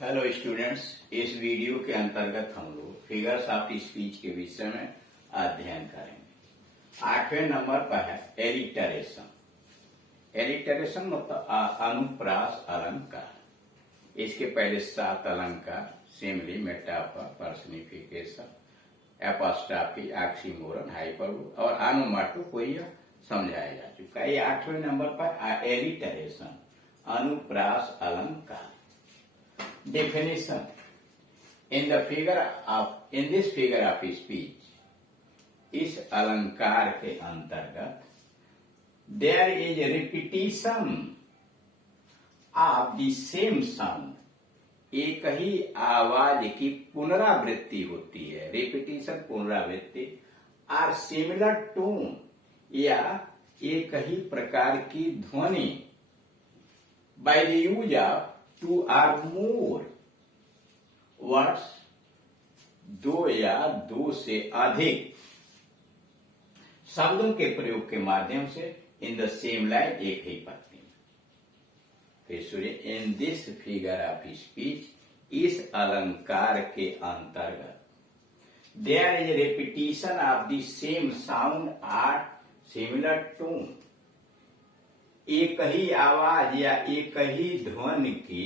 Hello students, इस video के अंतर्गत हम लोग फिगर्स ऑफ स्पीच के विषय में अध्ययन करेंगे। 8वें नंबर पर है एलिटरेशन। एलिटरेशन मतलब अनुप्रास अलंकार। इसके पहले 7 अलंकार simile, metaphor, personification, apostrophe, oxymoron, hyperbole और ऑनोमाटोपोइया समझाया जा चुका है। ये 8वें नंबर पर एलिटरेशन, अनुप्रास अलंकार। Definition: in this figure of speech, इस अलंकार के अंतर्गत there is a repetition of the same sound, एक ही आवाज की पुनरावृत्ति होती है। रिपीटिशन पुनरावृत्ति। और सिमिलर टोन या एक ही प्रकार की ध्वनि by the use of 2 or more words, 2 या 2 से अधिक शब्दों के प्रयोग के माध्यम से इन द सेम लाइन, एक ही पंक्ति में। फिर सुनिए, in this figure of speech, इस अलंकार के अंतर्गत there is repetition of the same sound और सिमिलर टोन, एक ही आवाज या एक ही ध्वनि की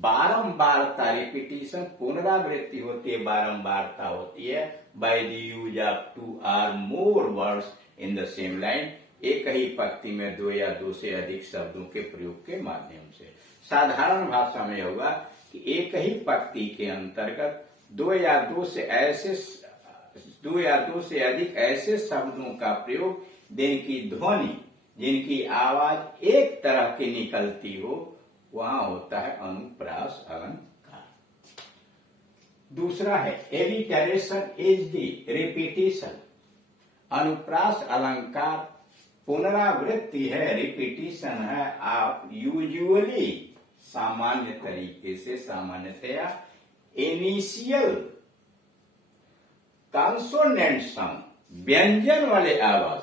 बारंबारता, रिपीटिशन पुनरावृत्ति होती है, बारंबारता होती है by the use of 2 or more words in the same line, एक ही पंक्ति में 2 या 2 से अधिक शब्दों के प्रयोग के माध्यम से। साधारण भाषा में होगा कि एक ही पंक्ति के अंतर्गत 2 या 2 से अधिक ऐसे शब्दों का प्रयोग जिनकी ध्वनि, जिनकी आवाज एक तरह की निकलती हो, वहां होता है अनुप्रास अलंकार। दूसरा है एलिटरेशन इज द रिपीटिशन। अनुप्रास अलंकार पुनरावृत्ति है, रिपीटिशन है आप यूजुअली, सामान्य तरीके से, सामान्यतया इनिशियल कंसोनेंट साउंड, व्यंजन वाले आवाज।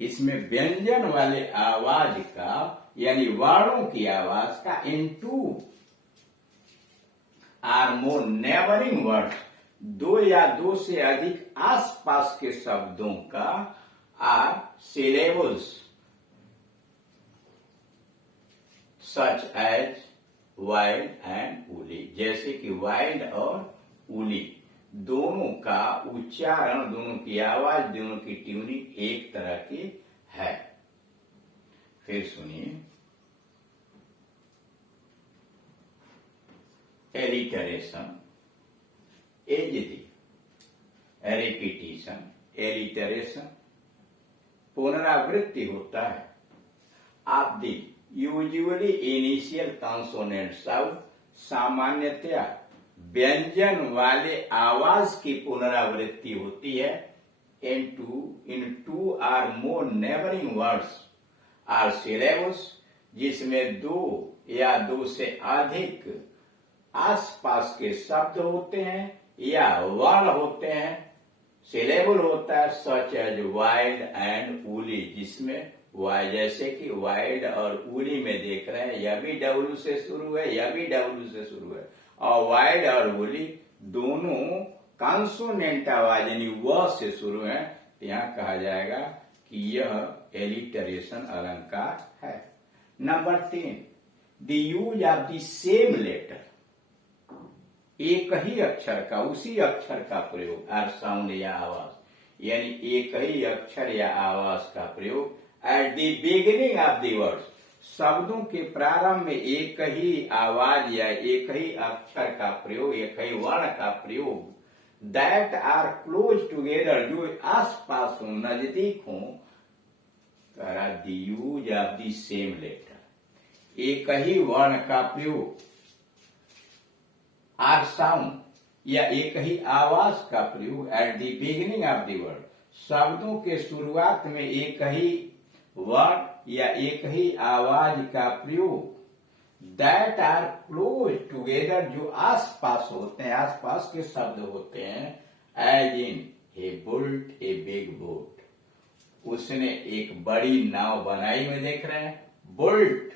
इसमें व्यंजन वाले आवाज का यानी वर्णों की आवाज का into or more neighbouring word, 2 या 2 से अधिक आसपास के शब्दों का or syllables such as wild and woolly, जैसे कि वाइल्ड और वुली, दोनों का उच्चारण, दोनों की आवाज, दोनों की ट्यूनिंग एक तरह की है। फिर सुनिए, alliteration is the repetition, alliteration पुनरावृत्ति होता है of the usually initial consonant sound, सामान्यतया व्यंजन वाले आवाज की पुनरावृत्ति होती है इन 2 or more neighboring words और सिलेबल्स, जिसमें 2 या 2 से अधिक आसपास के शब्द होते हैं या वर्ण होते हैं। सिलेबल होता है such as wild and woolly, जिसमें वाई, जैसे कि वाइल्ड और वुली में देख रहे हैं, यह भी डब्ल्यू से शुरू है, यह भी डब्ल्यू से शुरू है, और वाइल्ड और वुली दोनों कंसोनेंट आवाज यानी व से शुरू है। यहाँ कहा जाएगा कि यह एलिटरेशन अलंकार है। Number 3, the use of the same letter, एक ही अक्षर का, उसी अक्षर का प्रयोग, आर साउंड या आवाज, यानी एक ही अक्षर या आवाज का प्रयोग at the beginning of the word, शब्दों के प्रारंभ में एक ही आवाज या एक ही अक्षर का प्रयोग, एक ही वर्ण का प्रयोग, दैट आर क्लोज टुगेदर, जो आस पास हो, नजदीक हो, the use of the same letter, एक ही वर्ण का प्रयोग, आर साउंड या एक ही आवाज का प्रयोग at the beginning of the word, शब्दों के शुरुआत में एक ही वर्ण या एक ही आवाज का प्रयोग, दैट आर क्लोज टुगेदर, जो आस पास होते हैं, आस पास के शब्द होते हैं, as in he built a big boat, उसने एक बड़ी नाव बनाई में देख रहे हैं, बुल्ट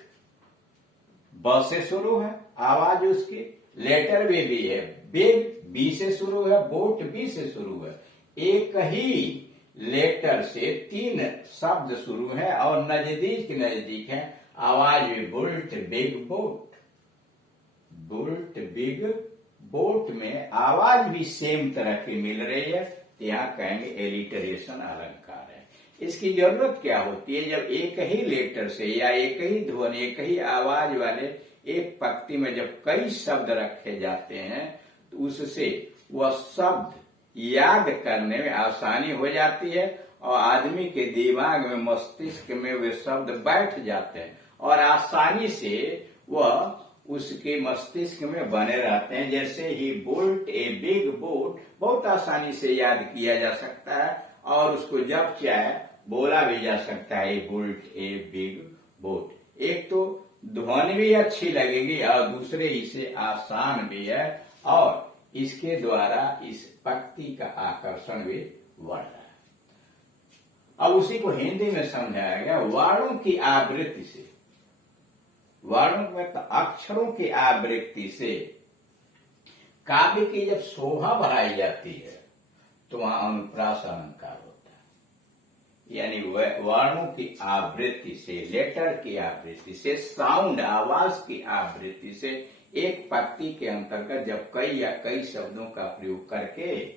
ब से शुरू है आवाज उसकी, लेटर भी है। बिग बी से शुरू है, बोट बी से शुरू है। एक ही लेटर से 3 शब्द शुरू है और नजदीक नजदीक है। आवाज भी built big boat, built big boat में आवाज भी सेम तरह की मिल रही है, तो यहाँ कहेंगे एलिटरेशन अलंकार है। इसकी जरूरत क्या होती है? जब एक ही लेटर से या एक ही ध्वनि, एक ही आवाज वाले एक पंक्ति में जब कई शब्द रखे जाते हैं तो उससे वह शब्द याद करने में आसानी हो जाती है और आदमी के दिमाग में, मस्तिष्क में वे शब्द बैठ जाते हैं और आसानी से वह उसके मस्तिष्क में बने रहते हैं। जैसे ही बुल्ट ए बिग बोट बहुत आसानी से याद किया जा सकता है और उसको जब चाहे बोला भी जा सकता है, बुल्ट ए बिग बोट। एक तो ध्वनि भी अच्छी लगेगी और दूसरे इसे आसान भी है और इसके द्वारा इस पंक्ति का आकर्षण भी बढ़ रहा है। अब उसी को हिंदी में समझाया गया। वर्णों की आवृत्ति से, वर्णों में अक्षरों की आवृत्ति से काव्य की जब शोभा बढ़ाई जाती है तो वहां अनुप्रास अलंकार होता है। यानी वर्णों की आवृत्ति से, लेटर की आवृत्ति से, साउंड आवाज की आवृत्ति से एक पंक्ति के अंतर्गत जब कई या कई शब्दों का प्रयोग करके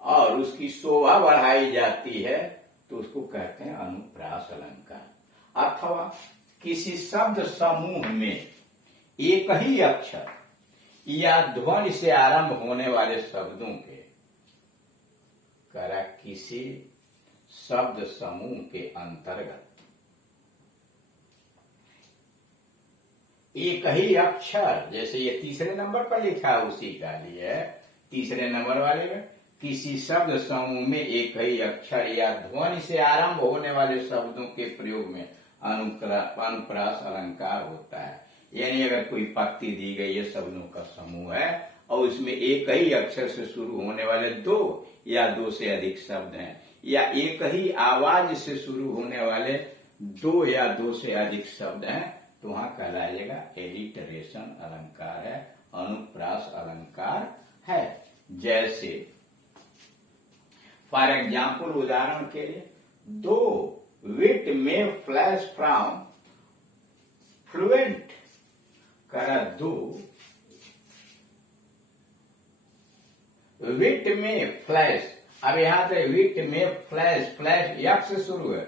और उसकी शोभा बढ़ाई जाती है तो उसको कहते हैं अनुप्रास अलंकार। अथवा किसी शब्द समूह में एक ही अक्षर या ध्वनि से आरंभ होने वाले शब्दों के किसी शब्द समूह के अंतर्गत एक ही अक्षर, जैसे ये तीसरे नंबर पर लिखा है उसी का लिए, तीसरे नंबर वाले में किसी शब्द समूह में एक ही अक्षर या ध्वनि से आरंभ होने वाले शब्दों के प्रयोग में अनुप्रास अलंकार होता है। यानी अगर कोई पंक्ति दी गई है, शब्दों का समूह है और उसमें एक ही अक्षर से शुरू होने वाले 2 या 2 से अधिक शब्द हैं या एक ही आवाज से शुरू होने वाले 2 या 2 से अधिक शब्द हैं तो वहां कहलाएगा एलिटरेशन अलंकार है, अनुप्रास अलंकार है। जैसे फॉर एग्जाम्पल, उदाहरण के लिए, 2 विट में फ्लैश फ्रॉम फ्लुएंट, करा 2 विट में फ्लैश। अब यहां पे विट में फ्लैश, फ्लैश यक्ष से शुरू है,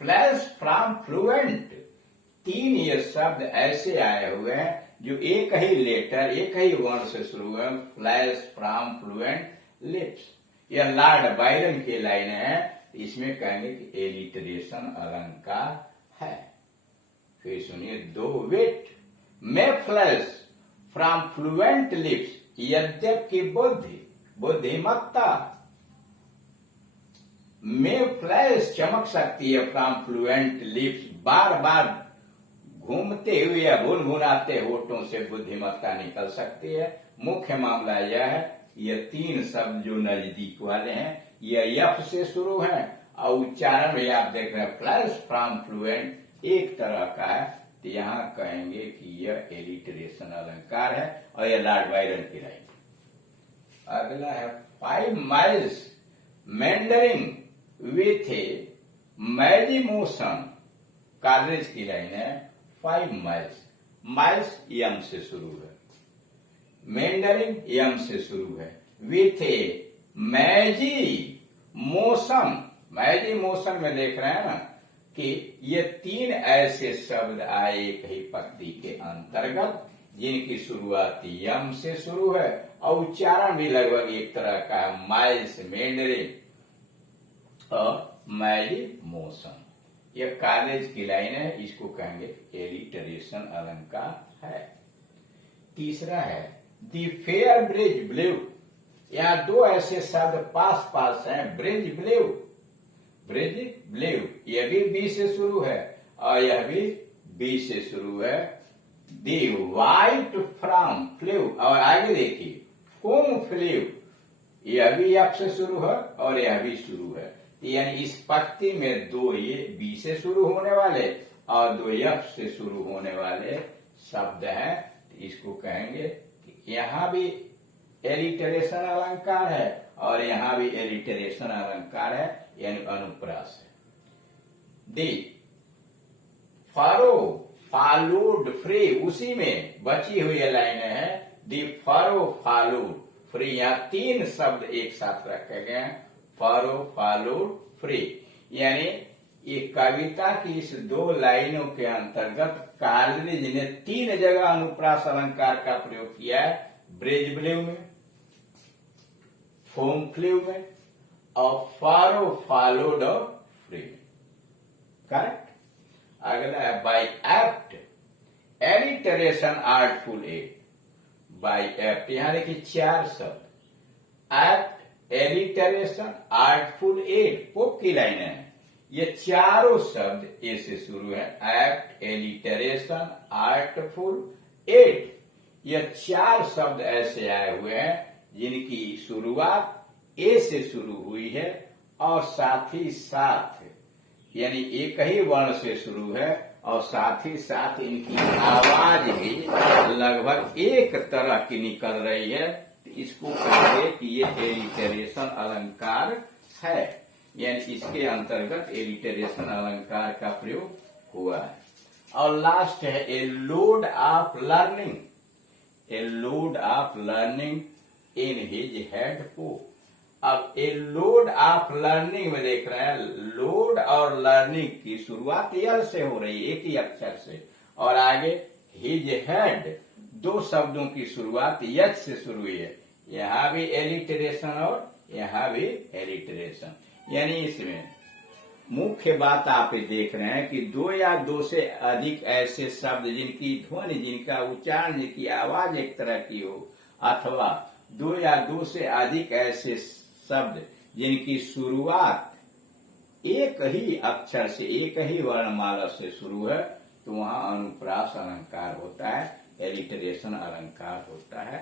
फ्लैश फ्रॉम फ्लुएंट, 3 ये शब्द ऐसे आए हुए हैं जो एक ही लेटर, एक ही वर्ण से शुरू है। फ्लैश फ्रॉम फ्लुएंट लिप्स, यह लॉर्ड बायरन की लाइन है, इसमें कहेंगे कि एलिटरेशन अलंकार है। फिर सुनिए, 2 विट में फ्लैश फ्रॉम फ्लुएंट लिप्स, यद्यपि बुद्धिमत्ता में फ्लैश चमक सकती है फ्रॉम फ्लुएंट लिप्स, बार बार घूमते हुए या भुनभुनाते होठों से बुद्धिमत्ता निकल सकती है। मुख्य मामला यह है, ये 3 शब्द जो नजदीक वाले हैं ये यफ से शुरू है और उच्चारण में आप देख रहे हैं फ्लैश फ्रॉम फ्लुएंट एक तरह का है, तो यहाँ कहेंगे कि यह एलिटरेशन अलंकार है और यह लॉर्ड बायरन की लाइन। अगला है 5 miles meandering with a mazy motion, Coleridge की लाइन है। 5 miles, माइल्स यम से शुरू है, मेंडरिंग यम से शुरू है, with a mazy motion, मैजी motion में देख रहे हैं ना कि ये 3 ऐसे शब्द आए एक ही पंक्ति के अंतर्गत जिनकी शुरुआत यम से शुरू है और उच्चारण भी लगभग एक तरह का है, माइल्स, मेंडरिंग और मैजी मोशन। यह कॉलेज की लाइन है, इसको कहेंगे एलिटरेशन अलंकार है। तीसरा है दी फेयर ब्रिज ब्लू, यहाँ 2 ऐसे शब्द पास पास हैं, ब्रिज ब्लू, ब्रिज ब्लू, यह भी बी से शुरू है और यह भी बी से शुरू है। दी वाइट फ्रॉम फ्लू, और आगे देखिए फोम फ्लू, यह भी एफ से शुरू है और यह भी शुरू है। यानी इस पंक्ति में 2 ये बी से शुरू होने वाले और 2 एफ से शुरू होने वाले शब्द हैं, तो इसको कहेंगे कि यहां भी एलिटरेशन अलंकार है और यहां भी एलिटरेशन अलंकार है, यानी अनुप्रास है। दी फरो फालूड फ्री, उसी में बची हुई लाइन है दी फरो फालूड फ्री। यहां 3 शब्द एक साथ रखे गए हैं, फरो फालूड फ्री, यानी ये कविता की इस 2 लाइनों के अंतर्गत कालनिज ने 3 जगह अनुप्रास अलंकार का प्रयोग किया है, ब्रेजब्लेव में, फोमक्लिव में और फारो फालोड और फ्री। करेक्ट। अगला है by apt alliteration artful aid. By apt, यहां देखिए 4 शब्द, apt, alliteration, artful aid, Pope की लाइन है। ये चारों शब्द ए से शुरू है, एप्ट, एलिटरेशन, आर्टफुल, एड। ये 4 शब्द ऐसे आए हुए हैं जिनकी शुरुआत ए से शुरू हुई है और साथ ही साथ यानी एक ही वर्ण से शुरू है और साथ ही साथ इनकी आवाज भी लगभग एक तरह की निकल रही है। इसको कहते कि ये एलिटरेशन अलंकार है, यानी इसके अंतर्गत एलिटरेशन अलंकार का प्रयोग हुआ है। और लास्ट है a load of learning, a load of learning in his head पो। अब ए लोड ऑफ लर्निंग में देख रहे हैं, लोड और लर्निंग की शुरुआत यल से हो रही है, एक ही अक्षर से, और आगे हिज हेड 2 शब्दों की शुरुआत यच से शुरू हुई है। यहां भी एलिटरेशन और यहां भी एलिटरेशन, यानी इसमें मुख्य बात आप देख रहे हैं कि 2 या 2 से अधिक ऐसे शब्द जिनकी ध्वनि, जिनका उच्चारण, जिनकी आवाज एक तरह की हो, अथवा 2 या 2 से अधिक ऐसे शब्द जिनकी शुरुआत एक ही अक्षर से, एक ही वर्णमाला से शुरू है, तो वहां अनुप्रास अलंकार होता है, एलिटरेशन अलंकार होता है।